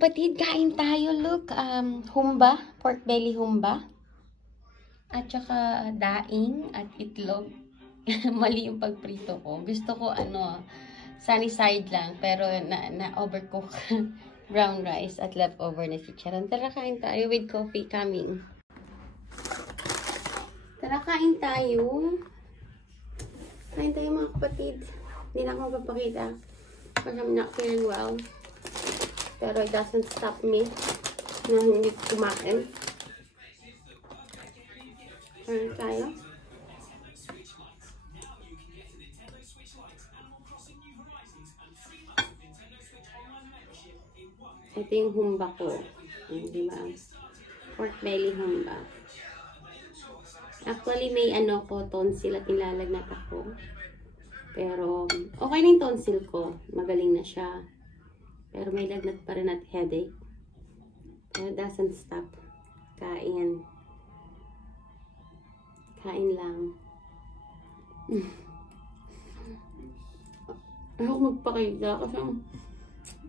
kapatid, kain tayo. Look, humba, pork belly humba. At saka daing at itlog. Mali yung pagprito ko. Gusto ko sunny side lang, pero na-overcook brown rice at leftover na chicharon. Tara, kain tayo with coffee coming. Tara, kain tayo. Kain tayo mga kapatid. Hindi na ako magpapakita because I'm not feeling well. Pero it doesn't stop me na hindi kumain. Kain tayo. Ito yung humba ko. Diba? Pork belly humba. Actually, may ko, tonsil at nilalagnat ako. Pero, okay na yung tonsil ko. Magaling na siya. Pero may lagnat pa rin at headache. Pero doesn't stop. Kain. Kain lang. Ayaw magpakita kasi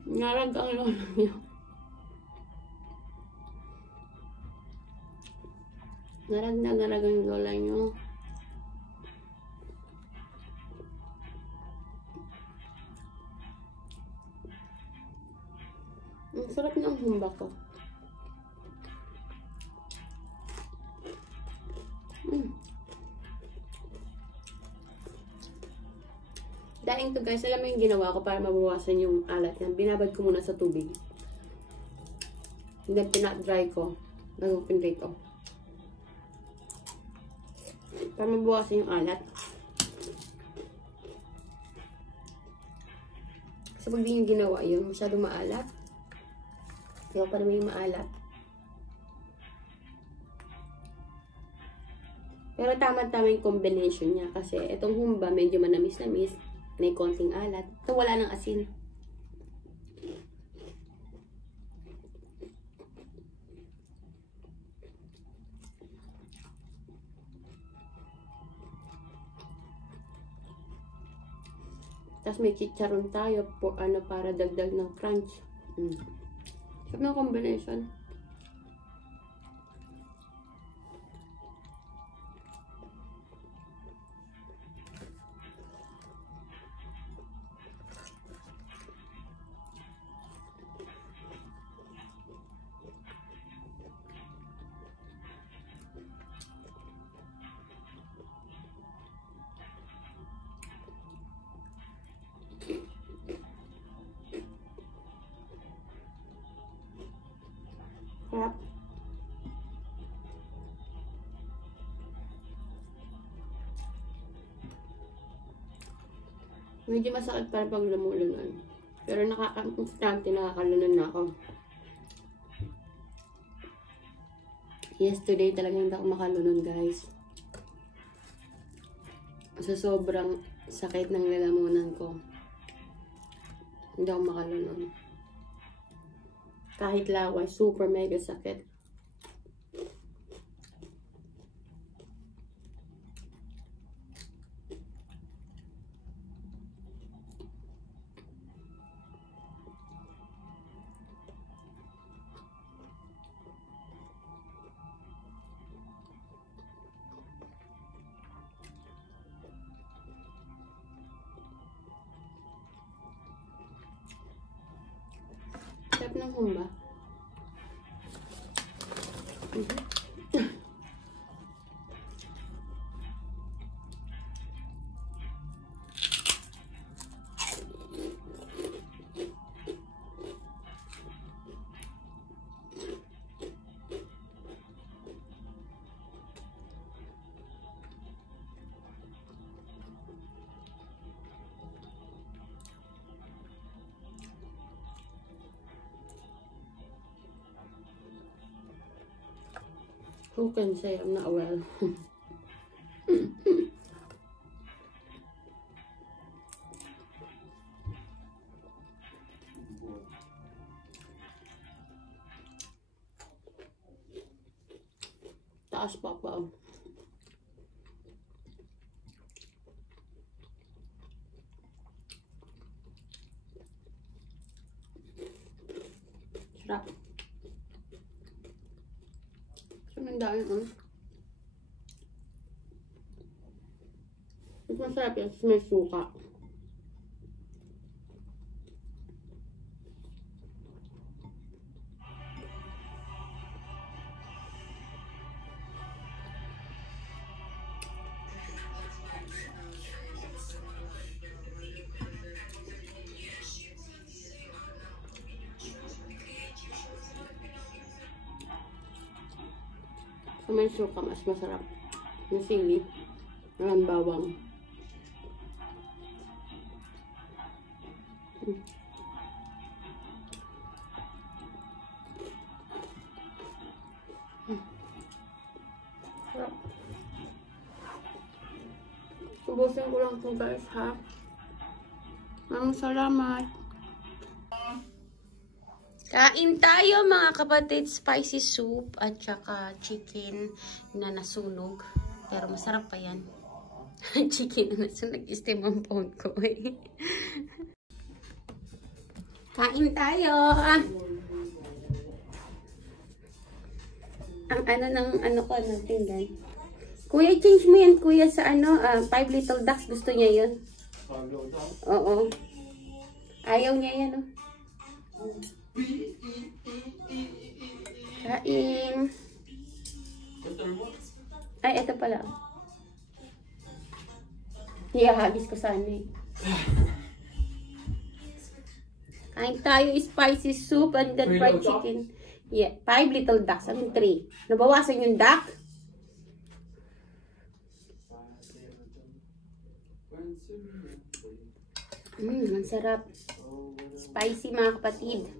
narag ang lola niya. Narag ang lola niyo. Ang sarap ng humba ko. Daing to guys, alam mo yung ginawa ko para mabawasan yung alat yan. Binabad ko muna sa tubig. And then pinat-dry ko. Nag-open ko. Para mabawasan yung alat. Kasi pag di nyo ginawa yun, masyado maalat. Kaya para may maalat. Pero tama-tama yung combination niya. Kasi itong humba medyo manamis-namis. May konting alat. Ito wala ng asin. Tapos may chicharon tayo para dagdag ng crunch. Sarap ng combination. Sarap. Medyo masakit para pag lumulunan. Pero instantly nakakalunan na ako. Yesterday talaga hindi ako makalunan guys. Sa sobrang sakit ng lalamunan ko. Hindi ako makalunan. Kahit laway, super mega sakit. Sarap ng humba. Who can say I'm not well? Taas pa pa. Sumandaan ko. Mas masarap yan. May suka. Sa may suka, mas masarap. Yung sili. Ang bawang. Sarap. Ubusin ko lang ito guys ha. Maraming salamat. Kain tayo mga kapatid, spicy soup at saka chicken na nasunog. Pero masarap pa yan. Chicken na nasunog, steam ang phone ko eh. Kain tayo! Ang ano ko, tingnan. Kuya, change mo yan kuya sa 5 little ducks. Gusto niya yun. Oo. Ayaw niya yan oh. Kain. Ay, ito pala. Hihagis ko sana eh. Kain tayo spicy soup and then fried chicken. Yeah, 5 little ducks. I mean 3. Nabawasan yung duck. Ang sarap. Spicy mga kapatid.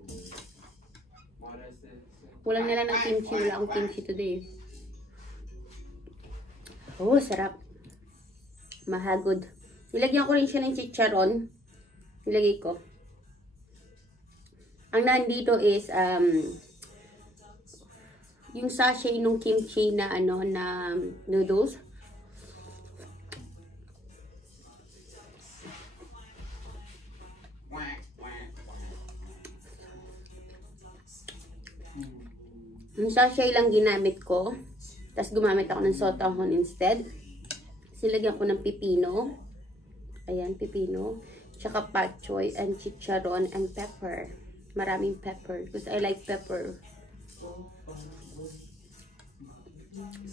Kulang na lang ng kimchi. Wala akong kimchi today. Oh, sarap. Mahagod. Nilagyan ko rin siya ng chicharon. Nilagay ko. Ang nandito is yung sachet nung kimchi na na noodles. Yung sachet lang ginamit ko. Tapos gumamit ako ng sotahon instead. Silagyan ko ng pipino. Ayan, pipino. Tsaka pak choy and chicharon and pepper. Maraming pepper. Because I like pepper.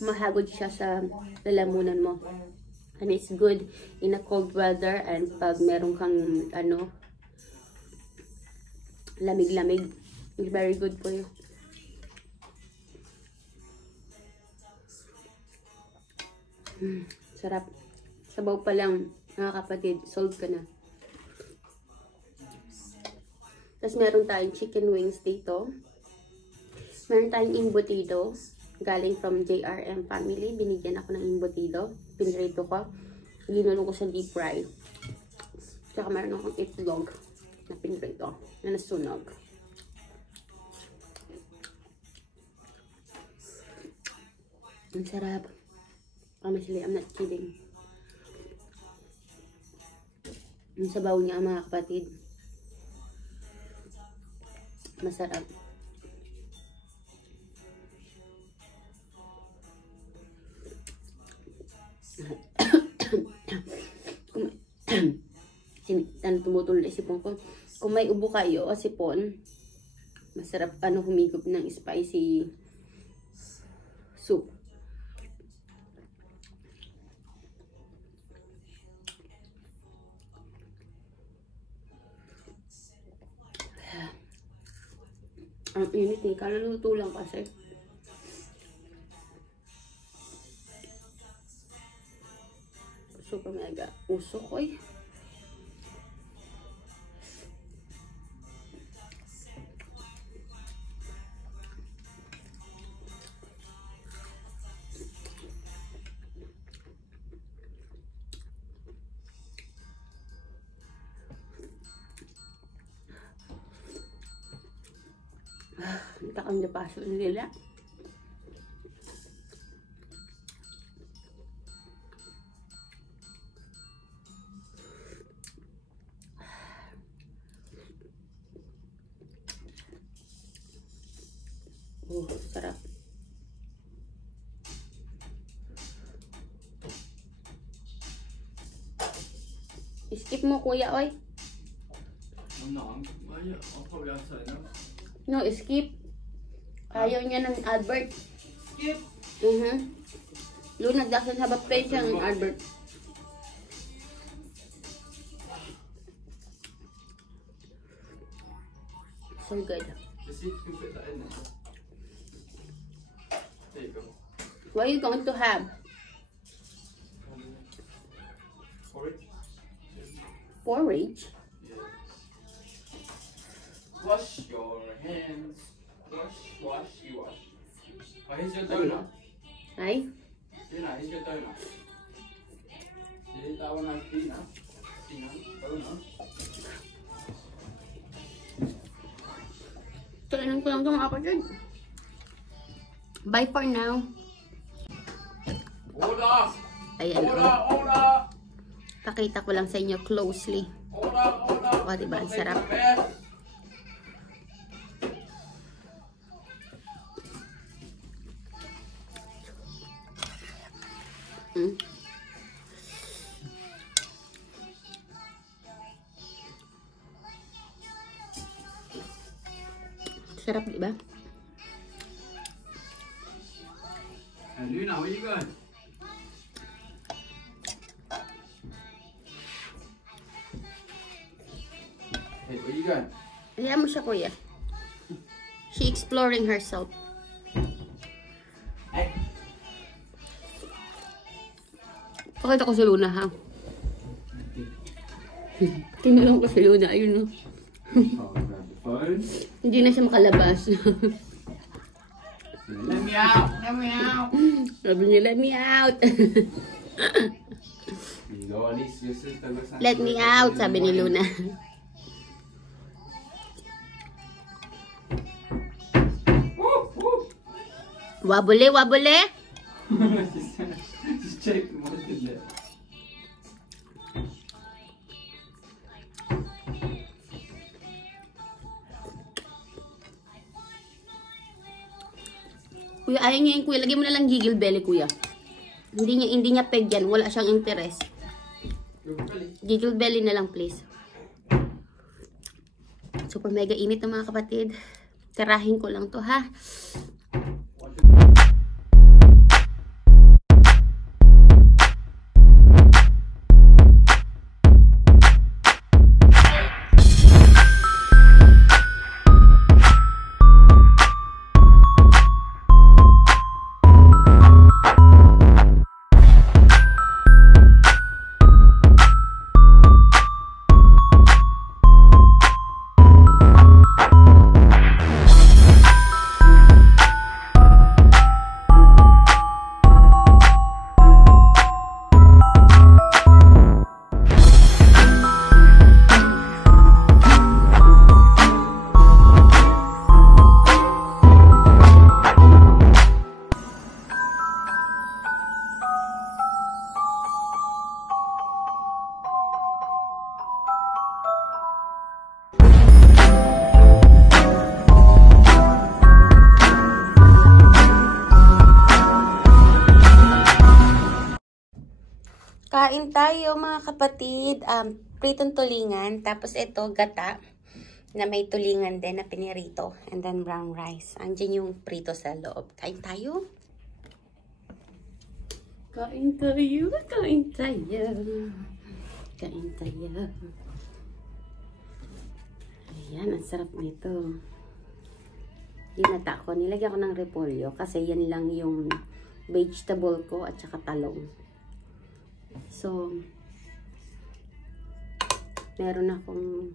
Mahagod siya sa lalamunan mo. And it's good in a cold weather. And pag meron kang lamig-lamig. It's very good for you. Sarap. Sabaw pa lang, mga kapatid. Solve ka na. Tapos meron tayong chicken wings dito. Meron tayong embutido. Galing from JRM family. Binigyan ako ng embutido. Pinrito ko. Ginulong ko sa deep fry. Tsaka meron akong itlog na pinrito. Na nasunog. Ang sarap. Honestly, I'm not kidding. Ang sabaw niya mga kapatid. Masarap. Tumutulog na sipon ko. Kung may ubo kayo o sipon, masarap humigop ng spicy soup. Ang init eh. Kaluluto lang kasi. Super mega usok ko eh. Takang napaso nila. Oh, sarap. Skip mo, kuya, oy. No, I'll probably answer it now. No, skip. Ayaw niya ng Albert. Skip! Luna doesn't have a patience ng Albert. So good. Just see if you can fit that in there. There you go. What are you going to have? Porridge? Porridge? Yeah. Wash your hands. Wash, you wash. Oh, here's your donut. Ay? Here's your donut. See, that one has peanut. Donut. Kailan ko lang ito mga kapatid. Bye for now. Order! Ayan o. Order! Pakita ko lang sa inyo closely. Order! O, diba? Ang sarap. Sarap, diba? Hey, Luna, where you going? Hey, where you going? Ayan mo siya, kuya. She exploring herself. Hey. Pakita ko si Luna, ha? Tinulong ko si Luna. Ayun, no? Oh, grab the phone. Hindi na siya makalabas. Let me out! Let me out! Sabi niya, let me out. You go, Alice, your sister looks like Let me out, sabi ni Luna. Woo! Woo! Wabule, wabule. Just check what is it. Kuya, ayaw niya yung kuya. Lagyan mo na lang giggle belly, kuya. Hindi niya peg yan. Wala siyang interest. Giggle belly na lang, please. Super mega init ng mga kapatid. Tirahin ko lang to, ha? Kain tayo mga kapatid. Pritong tulingan. Tapos ito, gata. Na may tulingan din na pinirito. And then brown rice. Andiyan yung prito sa loob. Kain tayo. Kain tayo. Kain tayo. Kain tayo. Ayan, ang sarap nito. Ginata ko. Nilagyan ko ng repolyo. Kasi yan lang yung vegetable ko at saka talong. So, meron akong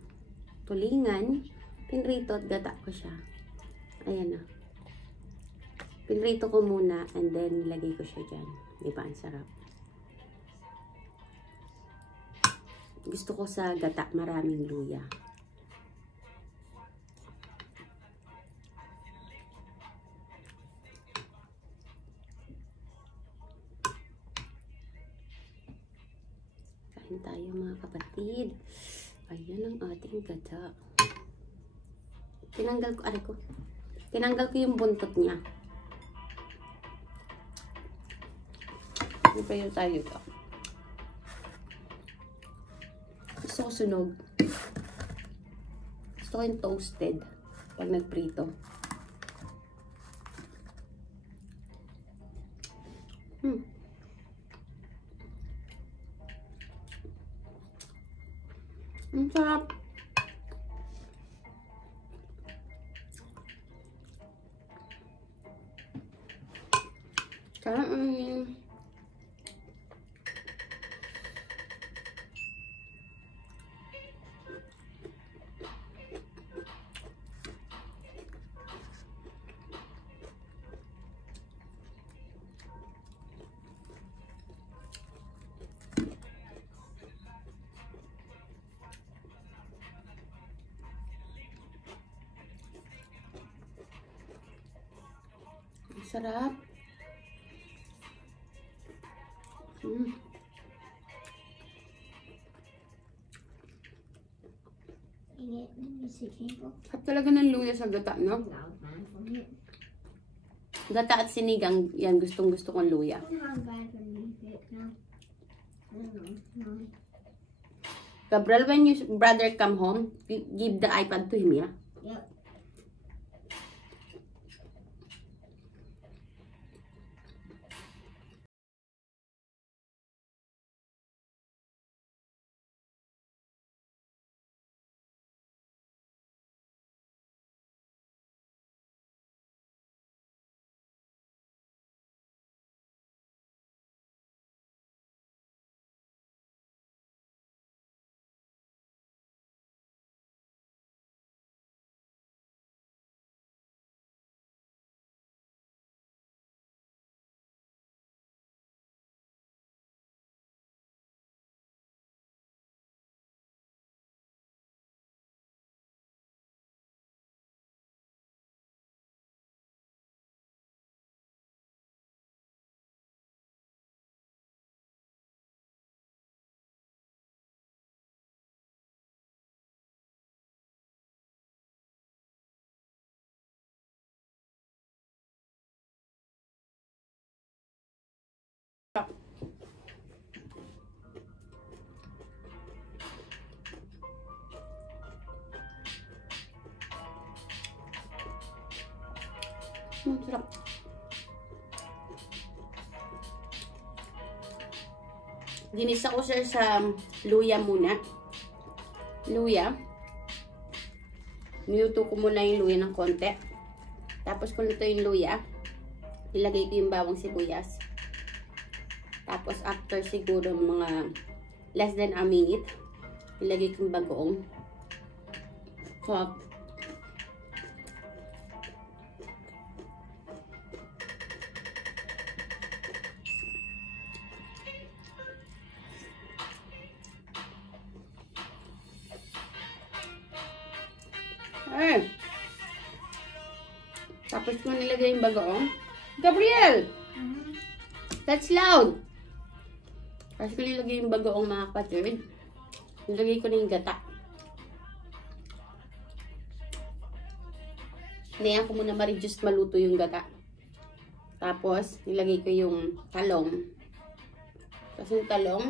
tulingan, pinrito at gata ko siya. Ayan na. Pinrito ko muna and then nilagay ko siya dyan. Diba? Ang sarap. Gusto ko sa gata maraming luya. Tayo mga kapatid. Ayan ang ating gata. Tinanggal ko yung buntot niya. Ano tayo ito? Gusto ko sunog. Gusto ko yung toasted pag nagprito. Ang sarap. Sarap. Sarap. Sarap talaga ng luya sa gata, no? Gata at sinigang, yan, gustong-gusto kong luya. Gabriel, when your brother come home, give the iPad to him, yeah? Yep. Sarap. Ginisa ko siya sa luya muna. Luya. Niluto ko muna yung luya ng konti. Tapos kung ito yung luya, ilagay ko yung bawang sibuyas. Tapos after siguro mga less than a minute, ilagay ko yung bagoong. So, tapos ko nilagay yung bagoong. Gabriel! That's loud! Tapos ko nilagay yung bagoong, mga kapatid. Nilagay ko na yung gata. Hinayaan ko muna ma-reduce maluto yung gata. Tapos, nilagay ko yung talong. Tapos yung talong,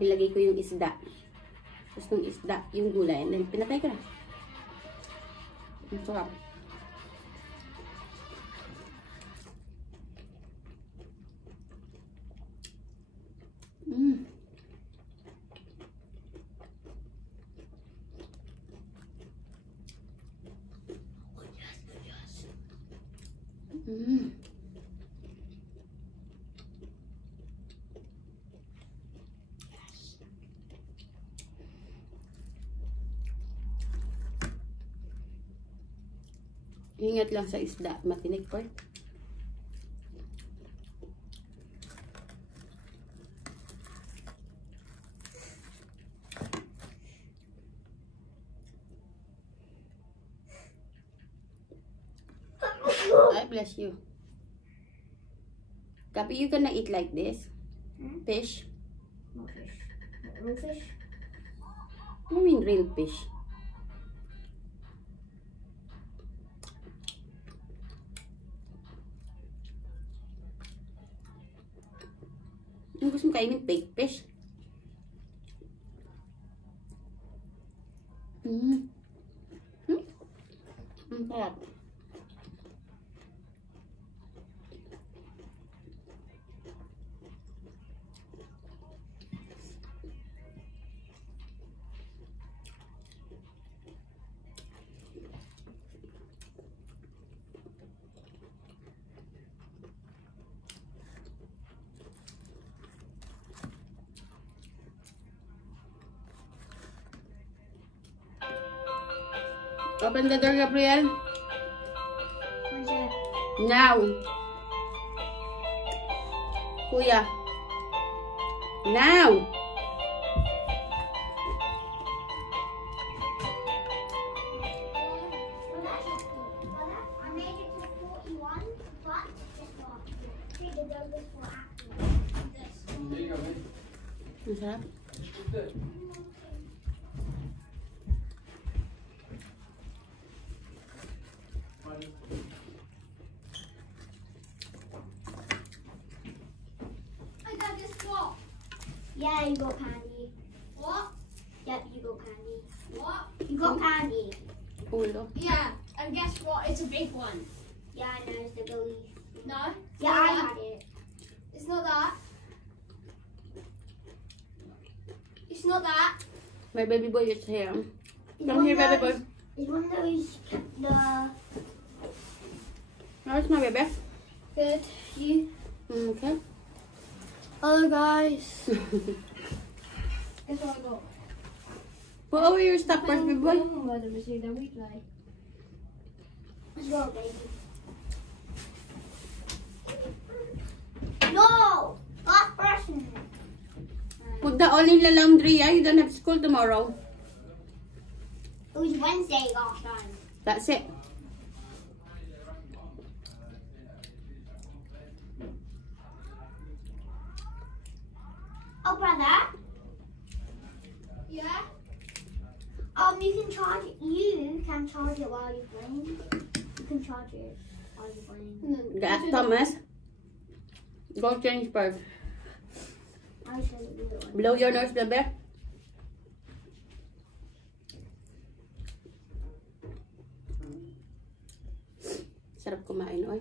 nilagay ko yung isda. Tapos yung isda, yung gulay. And then, pinatay ko na. Ang sarap. Ingat lang sa isda, matinik po. I bless you. Gabi, you gonna eat like this? Fish? What fish? Real fish? What do you mean real fish? Yung gusto mo kainin fake fish? Ang sarap. Open the door, Gabriel. What's that? Now. Kuya. Now. I made it to 41, but it's not. See, the dog is for acting. This. Hindi kami. Ang sarap. I got this what? Yeah, you got candy. What? Yep, you got candy. What? You got candy. Ulo. Yeah, and guess what? It's a big one. Yeah, I know, it's the belief. No? Yeah, I had it. It's not that. It's not that. My baby boy is here. It's Come one here, of baby those- boy. It's one of those, the, Where's my baby? Good. You? Okay. Hello, guys. Guess what I got? Put away your stuff first, baby boy. Whether we see the replay. let's go, baby. No! Last person. Put that all in the laundry, yeah? You don't have school tomorrow. It was Wednesday last time. That's it. Oh, brother. Yeah? You can charge it. You can charge it while you're playing. You can charge it while you're playing. Got Thomas. Go change first. I should do it one. Blow your nose, baby. Sarap kumain, oy.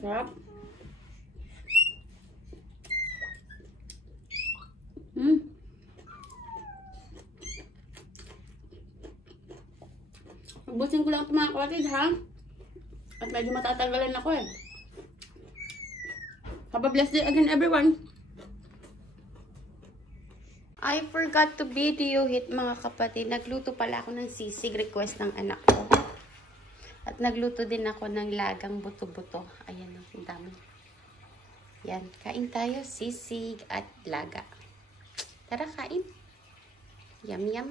Sarap. Ubusin ko lang ito mga kapatid, ha? At medyo matatagalan ako eh. Have a blessed day again, everyone. I forgot to video it, mga kapatid. Nagluto pala ako ng sisig, request ng anak ko. At nagluto din ako ng lagang buto-buto. Ayan, ang dami. Yan, kain tayo, sisig at laga. Tara, kain. Yum, yum.